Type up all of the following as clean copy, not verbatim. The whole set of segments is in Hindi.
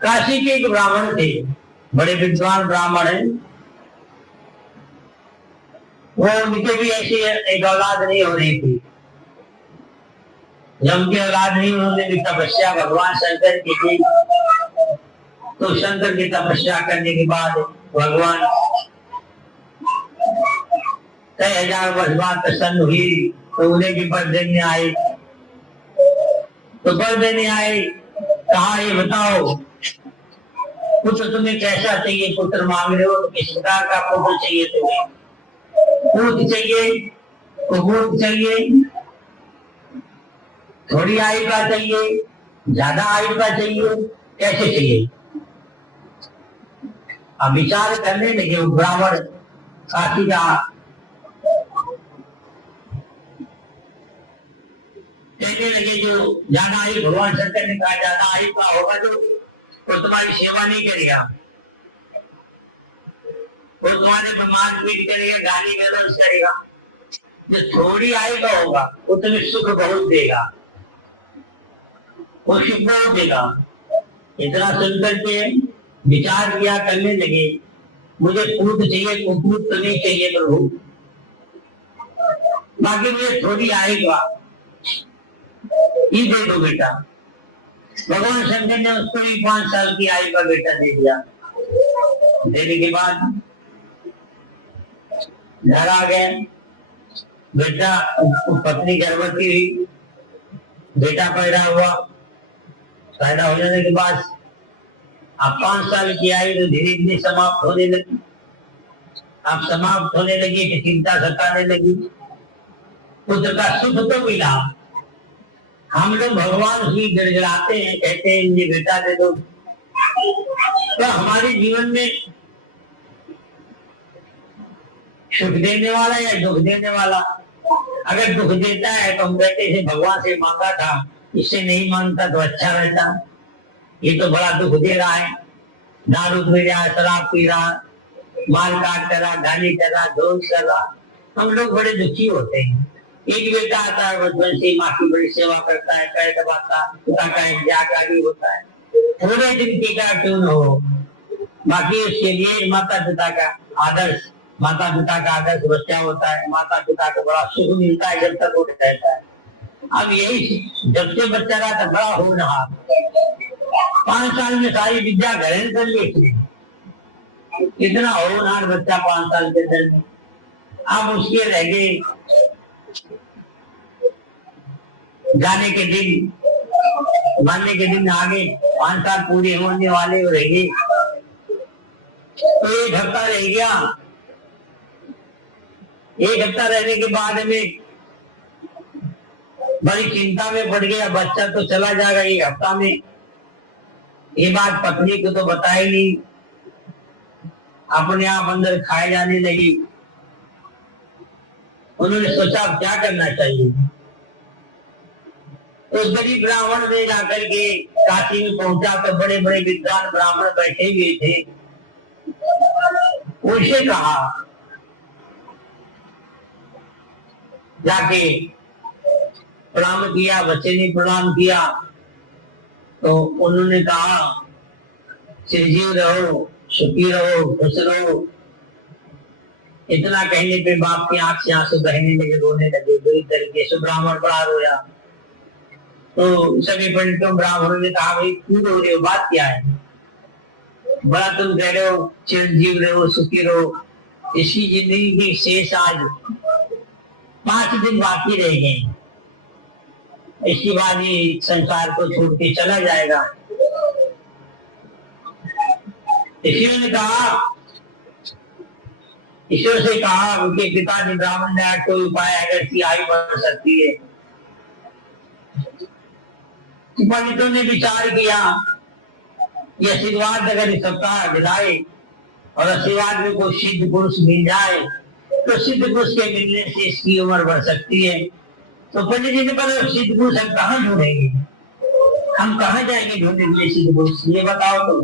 काशी के एक ब्राह्मण थे, बड़े विद्वान ब्राह्मण है। वो उनके भी ऐसी एक औलाद नहीं हो रही थी। जब उनकी औलाद नहीं, उन्होंने भी तपस्या भगवान शंकर की की। तो शंकर की तपस्या करने के बाद भगवान कई हजार वर्ष बाद प्रसन्न हुई, तो उन्हें भी वर देने आए। तो वर देने आए, कहा ये बताओ पुत्र तुम्हें कैसा चाहिए, पुत्र मांग रहे हो तो किस प्रकार का पुत्र चाहिए तुम्हें? पूत चाहिए, कुबूत चाहिए, थोड़ी आयु का चाहिए, ज्यादा आयु का चाहिए, कैसे चाहिए? अब विचार करने लगे वो ब्राह्मण काशी का। कहने लगे जो ज्यादा आयु, भगवान शंकर ने कहा ज्यादा आयु का होगा जो वो तुम्हारी सेवा नहीं करेगा, वो तुम्हारे पर मारपीट करेगा, गाली गलौज करेगा। जो थोड़ी आयु का होगा वो तुम्हें सुख बहुत देगा, वो सुख बहुत देगा। इतना सुनकर के विचार किया, करने लगे मुझे पूत चाहिए, कुपूत तो नहीं चाहिए प्रभु, बाकी मुझे थोड़ी आयु का ये दे दो बेटा। भगवान शंकर ने उसको भी 5 साल की आयु का बेटा दे दिया। देने के बाद घर आ गए, बेटा पत्नी गर्भवती हुई, बेटा पैदा हुआ। पैदा हो जाने के बाद अब 5 साल की आयु तो धीरे धीरे समाप्त होने लगी। अब समाप्त होने लगी कि चिंता सताने लगी। पुत्र का सुख तो मिला, हम लोग भगवान ही गिड़गिड़ाते हैं, कहते हैं ये बेटा दे दो। तो हमारे जीवन में सुख देने वाला या दुख देने वाला? अगर दुख देता है तो हम बेटे से भगवान से मांगा था, इससे नहीं मांगता तो अच्छा रहता। ये तो बड़ा दुख दे रहा है, दारू पी रहा, शराब पी रहा, माल काट कर रहा, गाली कर रहा, दोष कर रहा। हम लोग बड़े दुखी होते हैं। एक बेटा आता है बचपन से माँ की बड़ी सेवा करता है, पैर दबाता, पिता का इंतजार होता है, थोड़े दिन टीका क्यों न हो, बाकी उसके लिए माता पिता का आदर्श, माता पिता का आदर्श बच्चा होता है। माता पिता को बड़ा सुख मिलता है जब तक वो रहता है। अब यही जब से बच्चा रहा तो बड़ा हो रहा, 5 साल में सारी विद्या ग्रहण कर ली, इतना होनहार बच्चा 5 साल के अंदर में। अब उसके रह गए जाने के दिन, मानने के दिन आगे, 5 साल पूरे होने वाले रह गए। तो 1 हफ्ता रह गया। 1 हफ्ता रहने के बाद में बड़ी चिंता में पड़ गया, बच्चा तो चला जाएगा 1 हफ्ता में। ये बात पत्नी को तो बताई नहीं, अपने आप अंदर खाए जाने लगी। उन्होंने सोचा अब क्या करना चाहिए। उस गरीब ब्राह्मण ने जाकर के काशी में पहुंचा तो बड़े बड़े विद्वान ब्राह्मण बैठे हुए थे। उनसे कहा, जाके प्रणाम किया, बच्चे ने प्रणाम किया। तो उन्होंने कहा चिरंजीव रहो, सुखी रहो, खुश रहो। इतना कहने पे बाप की आंख से आंसू बहने लगे, रोने लगे बुरी तरीके से। ब्राह्मण बड़ा रोया। तो सभी पंडितों ब्राह्मणों ने कहा भाई क्यों रो रहे हो, बात क्या है? बड़ा तुम कह रहे हो चिरंजीव रहो, सुखी रहो, इसकी जिंदगी की शेष आज 5 दिन बाकी रह गए, इसके बाद ही संसार को छोड़ के चला जाएगा। ईश्वर ने कहा, ईश्वर से कहा, उनके पिताजी ब्राह्मण ने कोई उपाय अगर की आयु बढ़ सकती है। पंडितों ने विचार किया, ये आशीर्वाद अगर इस सप्ताह दिलाए और आशीर्वाद में कोई सिद्ध पुरुष मिल जाए तो सिद्ध पुरुष के मिलने से इसकी उम्र बढ़ सकती है। तो पंडित जी ने कहा सिद्ध पुरुष हम कहाँ ढूंढेंगे, हम कहाँ जाएंगे ढूंढने के लिए सिद्ध पुरुष, ये बताओ तो।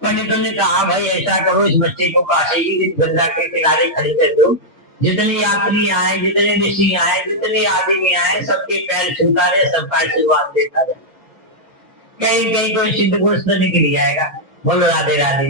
पंडितों ने कहा भाई ऐसा करो, इस बच्चे को काशी की गंगा के किनारे खड़ी कर दो, जितने यात्री आए, जितने ऋषि आए, जितने आदमी आए, सबके पैर छूता रहे, सबका आशीर्वाद देता रहे। कहीं कहीं कोई सिद्ध पुरुष तो निकल जाएगा। बोलो राधे राधे।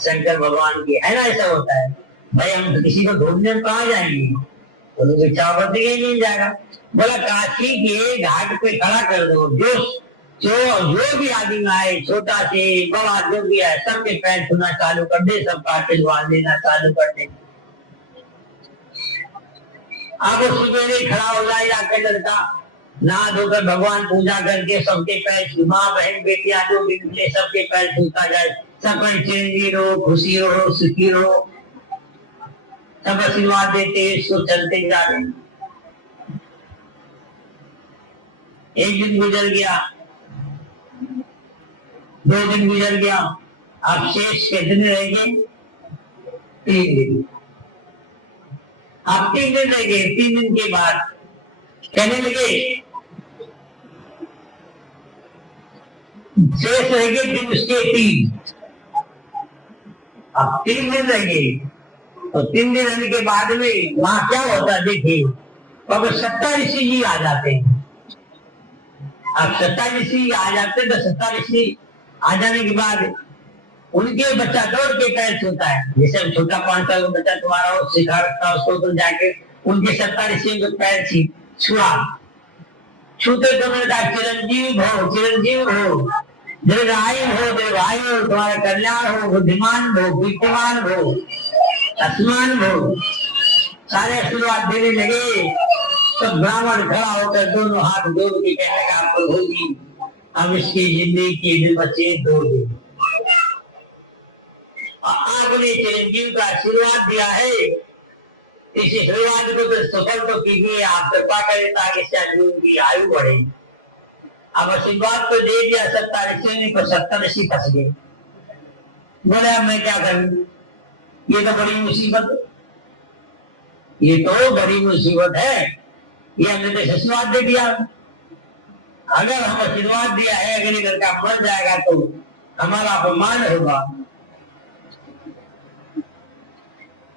शंकर भगवान की है ना, ऐसा होता है भाई। हम तो किसी को ढूंढने कहाँ जाएंगे, तो चावती ही मिल जाएगा। बोला काशी के घाट पे खड़ा कर दो, जो भी आदमी आए, छोटा से बड़ा जो भी है, सबके पैर छूना चालू कर दे, सब काटे बांध देना चालू कर दे। अब सवेरे खड़ा हो जाए जाके लड़का, नहा धोकर भगवान पूजा करके सबके पैर, माँ बहन बेटियां जो भी मिले सबके पैर छूता जाए। सब चिरंजीवी रहो, खुशी रहो, सुखी रहो, सब आशीर्वाद देते इसको चलते जा रहे। एक दिन गुजर गया, 2 दिन गुजर गया, अब शेष कितने रह गए? 3 दिन। अब 3 दिन रह गए। 3 दिन के बाद कहने लगे, शेष रह गए दिन उसके 3। अब 3 दिन रह गए, तो 3 दिन रहने के बाद में वहां क्या होता देखिए, अब 70 ऋषि जी आ जाते हैं। अब 70 ऋषि आ जाते, तो 70 ऋषि आ जाने के बाद उनके बच्चा दौड़ के पैर छूता है। जैसे छोटा 5 साल का बच्चा तुम्हारा हो, सिखा रखता उसको, तो जाके उनके 70 ऋषियों के पैर छुआ। छूते तो मैंने कहा चिरंजीव हो, चिरंजीव हो, दीर्घायु हो, दीर्घायु हो, तुम्हारा कल्याण हो, बुद्धिमान हो, कीर्तिमान हो, आसमान हो। सारे आशीर्वाद देने लगे। तो ब्राह्मण खड़ा होकर दोनों हाथ जोड़ के कहने लगा, प्रभु जी हम इसकी जिंदगी के दिन बचे 2 दिन, आपने चिरंजीव का आशीर्वाद दिया है, इस आशीर्वाद को तो सफल तो कीजिए, आप कृपा करें ताकि उनकी आयु बढ़े। अब आशीर्वाद तो दे दिया 70 ऋषि को, 70 ऋषि फंस गए। बोले अब मैं क्या करूं, ये तो बड़ी मुसीबत है, ये तो बड़ी मुसीबत है, ये हमने तो आशीर्वाद दे दिया। अगर हम आशीर्वाद दिया है, अगर ये लड़का मर जाएगा तो हमारा अपमान होगा।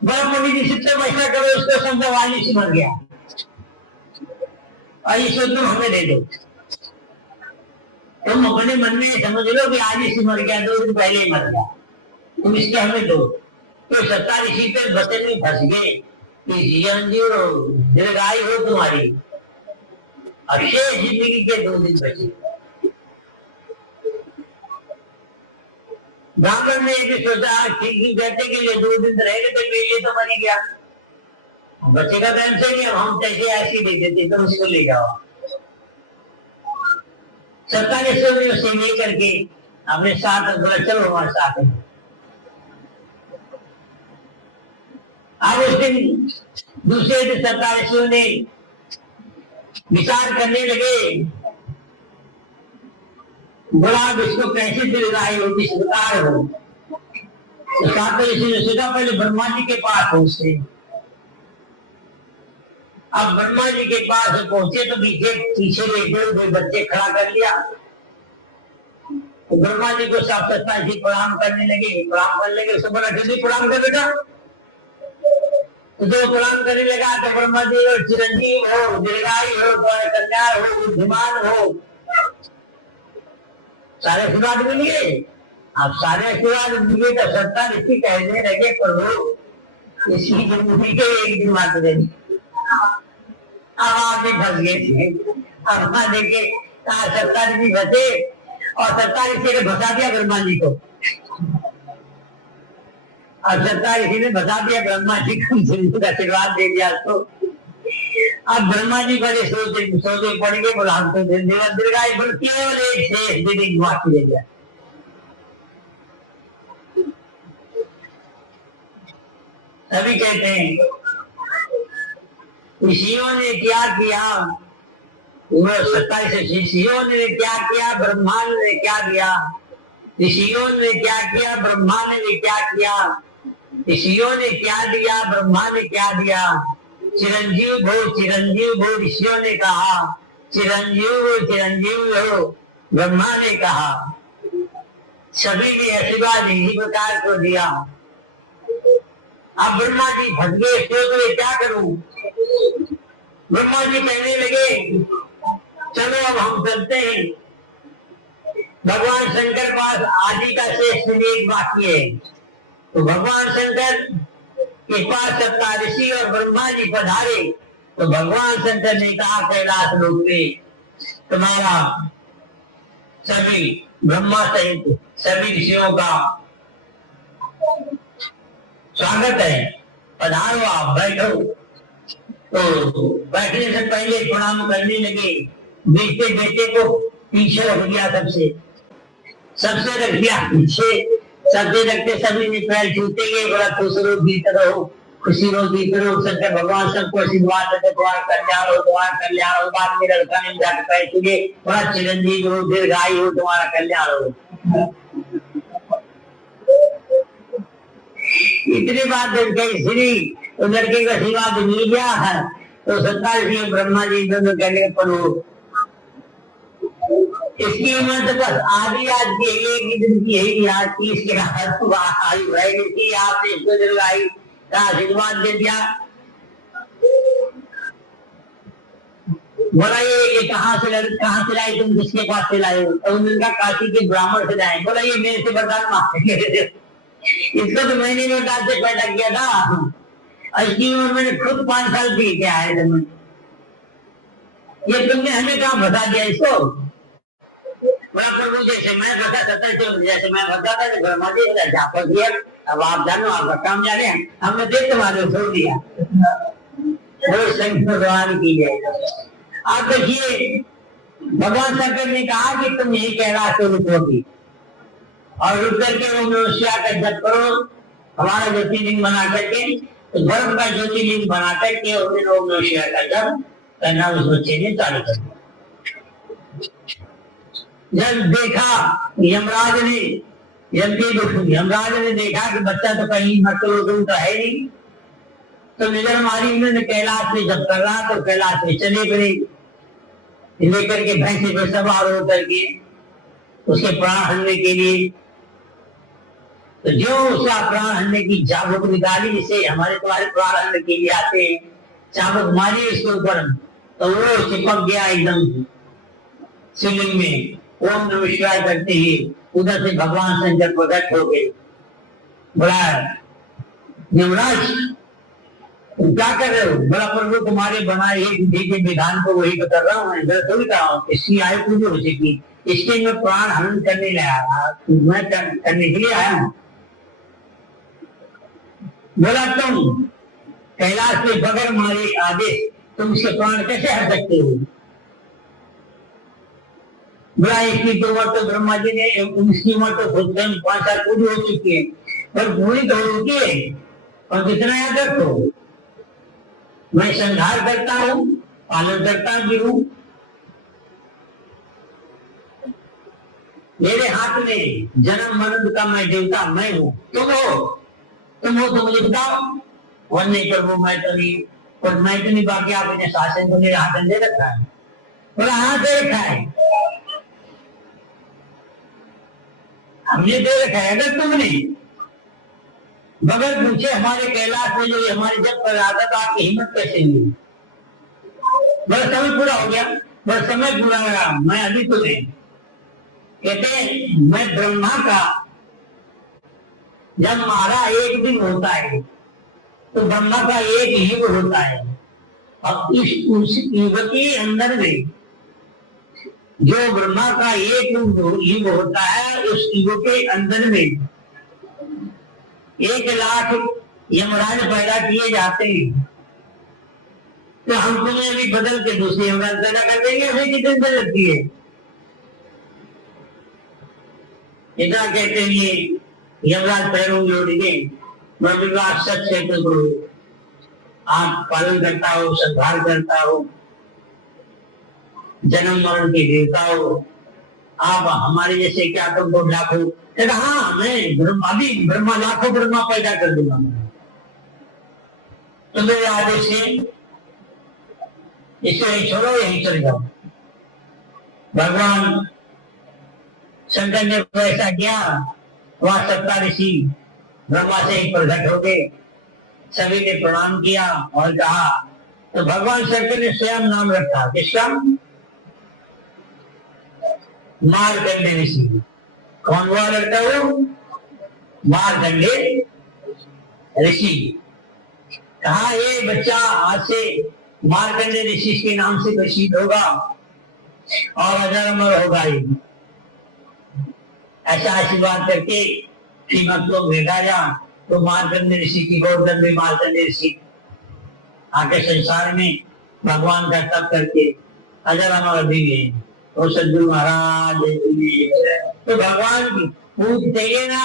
ब्रह्म जी जिससे वैसा करो, उसको समझो आज ही मर गया, और ये तुम हमें दे दो। तुम अपने मन में समझ लो कि आज ही मर गया, 2 दिन पहले ही मर गया, तुम इसके हमें दो। तो 70 ऋषि पे बचन में फंस गए कि चिरंजीव हो, दीर्घायु हो तुम्हारी, अब शेष जिंदगी के 2 दिन बचे। ब्राह्मण ने भी सोचा ठीक बैठे के लिए 2 दिन रहेंगे तो मेरे लिए तो मर गया, बचेगा तो हमसे नहीं, हम पैसे ऐसे दे देते तो उसको ले जाओ। 70 ऋषियों ने उसे ले करके अपने साथ बोला चलो हमारे साथ। अब उस दिन दूसरे दिन 70 ऋषियों ने विचार करने लगे, बोला अब इसको कैसे दीर्घायु हो, किस प्रकार हो। तो 7 ऋषि ने सोचा पहले ब्रह्मा जी के पास पहुंचते। अब ब्रह्मा जी के पास पहुंचे तो पीछे ले बच्चे खड़ा कर लिया। तो ब्रह्मा जी को सब 70 ऋषि प्रणाम करने लगे, प्रणाम करने लगे। उसको बोला जल्दी प्रणाम कर बेटा। तो जो प्रणाम करने लगा तो ब्रह्मा जी और चिरंजीव हो, दीर्घायु हो, तुम्हारा कल्याण हो, बुद्धिमान हो, सारे आशीर्वाद मिलिए। अब सारे आशीर्वाद मिले तो 70 ऋषि कहने लगे प्रभु इसी जिंदगी के 1 दिन मात्र देनी। अब आप भी फंस गए थे। अब वहां देखे 70 ऋषि फंसे और 70 ऋषि ने फंसा दिया ब्रह्मा जी को। और 70 ऋषि ने फंसा दिया ब्रह्मा जी को, आशीर्वाद दे दिया उसको। अब ब्रह्मा जी बड़े सोचे पड़ गए, बोला हम तो दीर्घायु केवल एक शेष दिन बाकी रह गया। सभी कहते हैं ऋषियों ने क्या किया, 27 ऋषियों ने क्या किया, ब्रह्मांड ने क्या किया, ऋषियों ने क्या किया, ब्रह्मांड ने क्या किया, ऋषियों ने क्या दिया, ब्रह्मा ने क्या दिया। चिरंजीव भो ऋषियों ने कहा, चिरंजीव हो ब्रह्मा ने कहा। सभी ने आशीर्वाद इसी प्रकार को दिया। अब ब्रह्मा जी फंस गए, सोच रहे क्या करूं। ब्रह्मा जी कहने लगे चलो अब हम चलते हैं। भगवान शंकर पास आदि का शेष विवेक बाकी है। तो भगवान शंकर के पास सप्तऋषि और ब्रह्मा जी पधारे तो भगवान शंकर ने कहा कैलाश लोक पे तुम्हारा सभी ब्रह्मा सहित सभी ऋषियों का स्वागत है, पधारो आप बैठो। तो बैठने से पहले प्रणाम करने लगे, बेटे बेटे को पीछे रख दिया, सबसे रख दिया पीछे, सबसे रखते सभी ने पैर छूते गए, बड़ा खुश रहो जीत रहो, खुशी रहो जीत रहो। शंकर भगवान सबको आशीर्वाद देते तुम्हारा कल्याण हो, तुम्हारा कल्याण हो। बाद में लड़का ने जाकर पैर छूटे, बड़ा चिरंजीव हो, दीर्घायु हो, तुम्हारा कल्याण हो। इतनी बात श्री तो लड़के का आशीर्वाद मिल गया है। तो सत्ताऋषि ब्रह्मा जी दोनों कहने पर इसकी उम्र तो बस आधी आज की एक दिन की है, आज की इसके आयु है, आपने इसको दीर्घायु का आशीर्वाद दे दिया। बोला ये कहाँ से लाए तुम, किसके पास से लाए हो? तो उनका काशी के ब्राह्मण से लाए। बोला ये मेरे से वरदान मांगे इसको तो मैंने वरदान से पैदा किया था, इसकी उम्र मैंने खुद 5 साल पी के आए थे। ये तुमने हमें कहाँ बता दिया इसको? बड़ा प्रभु जैसे मैं बता जैसे मैं बताता तो ब्रह्मा जी जापर दिया, अब आप जानो आपका काम जाने, हमने देख तुम्हारे छोड़ दिया। भगवान की जय। आप देखिए भगवान शंकर ने कहा कि तुम यही कह रहा तो रुकोगी और रुक करके वो मनुष्य का जप करो, हमारा ज्योतिर्लिंग बना करके, तो बर्फ का ज्योतिर्लिंग बना करके वो मनुष्य का जप करना उस बच्चे ने चालू कर दिया। जब देखा यमराज ने देखा कि बच्चा तो कहीं मतलब तो है नहीं, तो नजर मारी उन्होंने कैलाश में जब कर रहा तो कैलाश में चले गए, लेकर के भैंसे पे सवार होकर के उसके प्राण हरने के लिए। तो जो उसका प्राण हरने की चाबुक निकाली, जिसे हमारे तुम्हारे प्राण हरने के लिए आते हैं, चाबुक मारी उसके ऊपर तो वो चिपक गया एकदम शिवलिंग में। ओम नमः शिवाय करते ही उधर से भगवान शंकर प्रकट हो गए। बोला यमराज तुम क्या कर रहे हो? बड़ा प्रभु तुम्हारे बनाए एक विधि के विधान को वही बता रहा हूँ, मैं थोड़ी कहा हूँ। इसकी आयु पूरी हो चुकी, इसके मैं प्राण हरण करने लाया, मैं करने के लिए आया हूँ। बोला तुम कैलाश के बगैर मारे आदेश तुम इसके प्राण कैसे हर सकते हो? बोला इसकी तो उम्र तो ब्रह्मा जी ने, उसकी उम्र तो खुद 5 साल पूरी हो चुकी है, पर पूरी तो होती है। और कितना याद रखो, मैं संहार करता हूँ, पालन करता भी हूँ। मेरे हाथ में जन्म मरण का मैं देवता मैं हूँ, तुम हो तो मुझे बताओ। और नहीं प्रभु मैं तो नहीं, और मैं तो नहीं, बाकी आपने शासन को मेरे हाथ में दे रखा है। बोला हाथ दे रखा है, हमने दे रखा है। अगर तुमने बगैर पूछे हमारे कैलाश में जो हमारे जब पर आता तो आपकी हिम्मत कैसे हुई? बस समय पूरा हो गया, बस समय पूरा लगा, मैं अभी तो नहीं। कहते मैं ब्रह्मा का जब मारा एक दिन होता है तो ब्रह्मा का एक युग होता है। अब उस युग के अंदर में जो ब्रह्मा का एक युग होता है, उस युग के अंदर में 1 लाख यमराज पैदा किए जाते हैं। तो हम तुम्हें अभी बदल के दूसरे यमराज पैदा कर देंगे, अभी कितने दिन लगती है? इतना कहते हैं ये यमराज पैरों जोड़ के सच है तो आप पालन करता हो, संभाल करता हो, जन्म मरण के देवता हो, आप हमारे जैसे क्या तुमको लाखों, हाँ मैं ब्रह्मा लाखों ब्रह्मा पैदा कर दूंगा, तो मेरे आदेश से इसको यही छोड़ो, यही चले जाओ। भगवान शंकर ने ऐसा किया, वहां सप्तऋषि ब्रह्मा से प्रकट हो गए, सभी ने प्रणाम किया और कहा। तो भगवान शंकर ने स्वयं नाम रखा, किसका? मारकंडे ऋषि। कौन हुआ लड़का वो? मारकंडे ऋषि। कहा ये बच्चा आज से मारकंडे ऋषि के नाम से प्रसिद्ध होगा और अजर अमर होगा ही। ऐसा आशीर्वाद करके श्रीमद को भेजा जा तो मारकंडे ऋषि की गोवर्धन में मारकंडे ऋषि आके संसार में भगवान का तप करके अजर अमर अभी है। तो सदगुरु महाराज तो भगवान की पूछ चाहिए ना,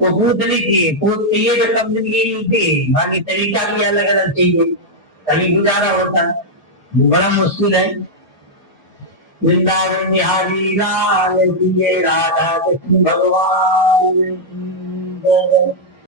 वो पूछ नहीं चाहिए। पूछ चाहिए तो कम जिंदगी मिलती है, बाकी तरीका भी अलग अलग चाहिए, तभी गुजारा होता है। बड़ा मुश्किल है। वृंदावन बिहारी लाल की, राधा कृष्ण भगवान।